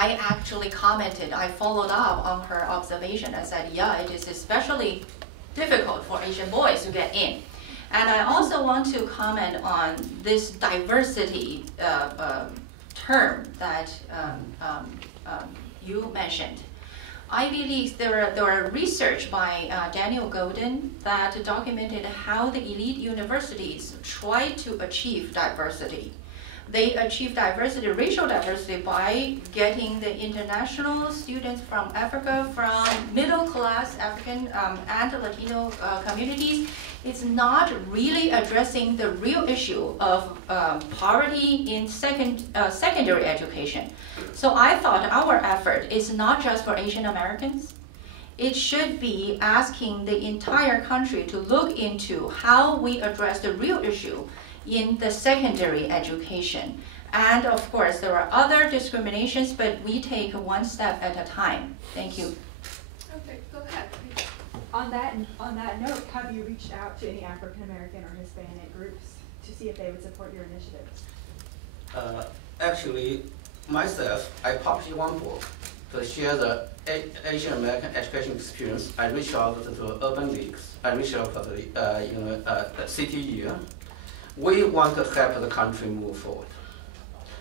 I actually commented, I followed up on her observation. I said, yeah, it is especially difficult for Asian boys to get in. And I also want to comment on this diversity term that you mentioned. I believe there are research by Daniel Golden that documented how the elite universities try to achieve diversity. They achieve diversity, racial diversity, by getting the international students from Africa, from middle-class African and Latino communities. It's not really addressing the real issue of poverty in secondary education. So I thought our effort is not just for Asian Americans. It should be asking the entire country to look into how we address the real issue in the secondary education. And of course, there are other discriminations, but we take one step at a time. Thank you. Okay, go ahead, please. On that note, have you reached out to any African American or Hispanic groups to see if they would support your initiative? Actually, myself, I published one book to share the Asian American education experience. I reached out to the urban leagues. I reached out to the city year. We want to help the country move forward.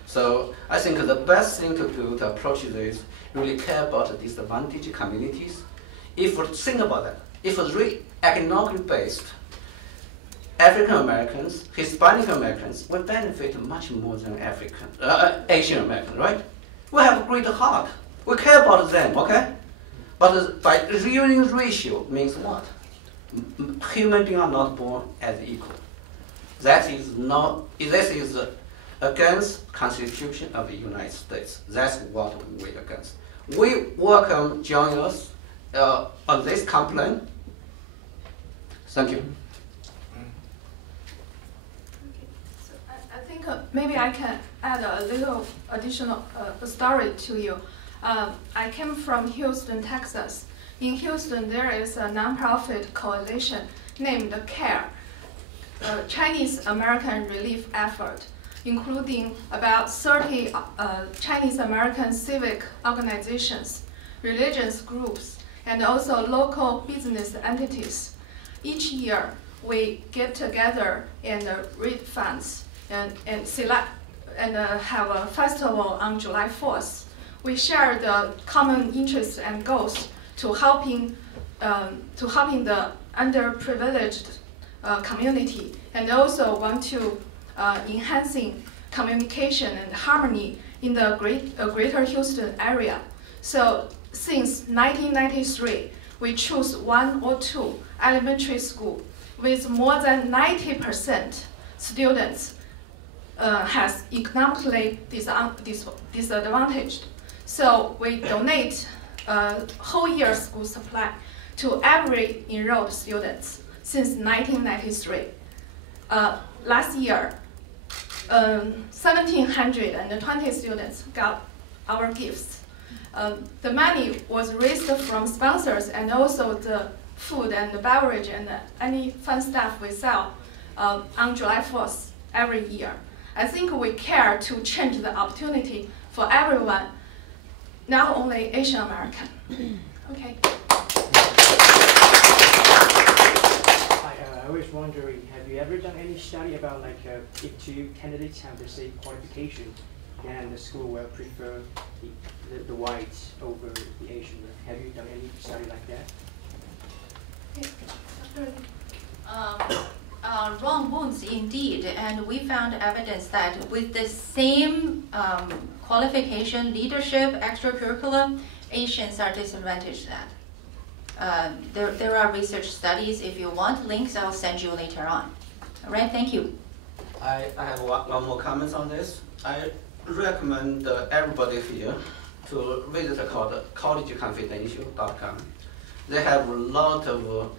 So I think the best thing to do to approach this, really care about the disadvantaged communities. If we think about that, if it's really economically based, African Americans, Hispanic Americans will benefit much more than Asian Americans, right? We have a great heart. We care about them, okay? But by using ratio means what? Human beings are not born as equal. That is not. This is against Constitution of the United States. That's what we against. We welcome join us on this complaint. Thank you. Okay. So I think maybe I can add a little additional story to you. I came from Houston, Texas. In Houston, there is a nonprofit coalition named CARE, Chinese American Relief Effort, including about 30 Chinese American civic organizations, religious groups, and also local business entities. Each year, we get together and raise funds and select and have a festival on July 4th. We share the common interests and goals to helping the underprivileged community, and also want to enhancing communication and harmony in the greater Houston area. So since 1993, we choose one or two elementary school with more than 90% students has economically disadvantaged. So we donate whole year school supply to every enrolled students since 1993. Last year, 1,720 students got our gifts. The money was raised from sponsors and also the food and the beverage and any fun stuff we sell on July 4th every year. I think we care to change the opportunity for everyone, not only Asian American. Okay. I was wondering, have you ever done any study about if two candidates have the same qualification, then the school will prefer the whites over the Asian? Have you done any study like that? Wrong wounds indeed, and we found evidence that with the same qualification, leadership, extracurricular, Asians are disadvantaged at. There are research studies. If you want links, I'll send you later on. All right, thank you. I have one more comment on this. I recommend everybody here to visit collegeconfidential.com. They have a lot of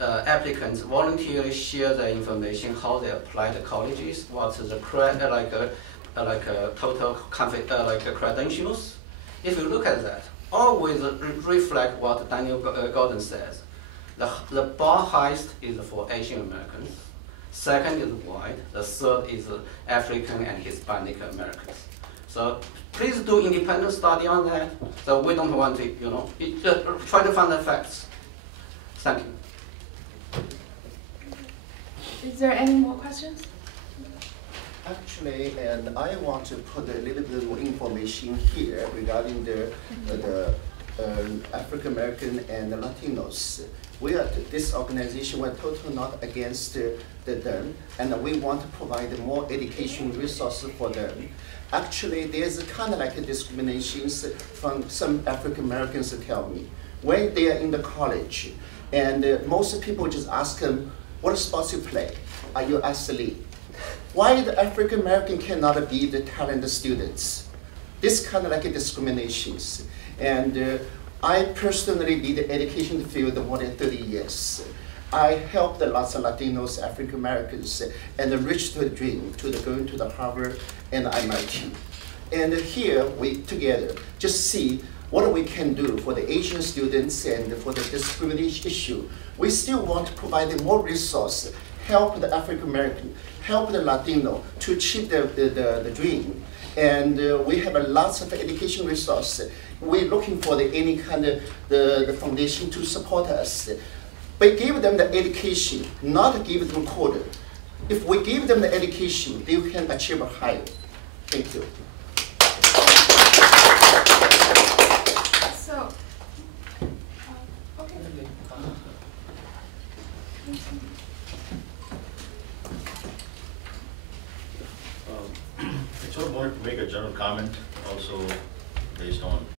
applicants voluntarily share their information, how they apply to colleges, what's the total credentials. If you look at that, always reflect what Daniel Golden says. The bar highest is for Asian Americans, second is white, the third is African and Hispanic Americans. So please do independent study on that. So we don't want to, try to find the facts. Thank you. Is there any more questions? Actually, and I want to put a little bit more information here regarding the African American and the Latinos. This organization, we're totally not against them, and we want to provide more education resources for them. Actually, there's kind of like a discriminations from some African Americans tell me. When they are in the college, and most people just ask them, what sports you play? Are you athlete? Why the African American cannot be the talented students? This kind of like a discriminations. And I personally be the education field more than 30 years. I helped lots of Latinos, African Americans, and reach the dream to going to the Harvard and MIT. And here we together just see what we can do for the Asian students and for the discrimination issue. We still want to provide more resources, help the African American, help the Latino to achieve the dream. And we have lots of education resources. We're looking for any kind of the foundation to support us. But give them the education, not give them quota. If we give them the education, they can achieve higher. Thank you. So, okay. I sort of wanted to make a general comment also based on